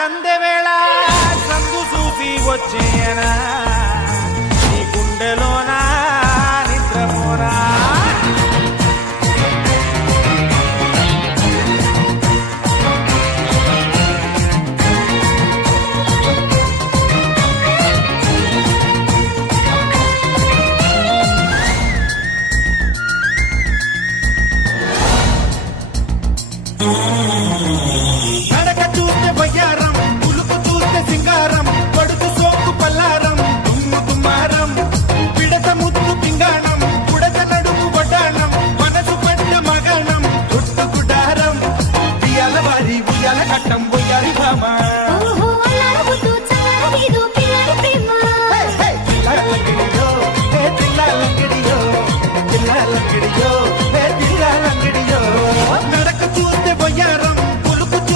సందెవేళ సందు చూసి వచ్చేయనా నీ గుండెలోనా నిద్రపోనా నడక చూస్తే వయ్యారం పులుపు చూస్తే సింగారం పడుతు సోకు పల్లారం దుమ్ము దుమ్మారం పిడత ముత్తు పింగాణం పుడత నడుము వడ్డాణం మనసు పడ్డ మగాణం చుట్టు గుడారం ఉయ్యాల వారి ఉయ్యాల కట్టం ఉయ్యారి భామ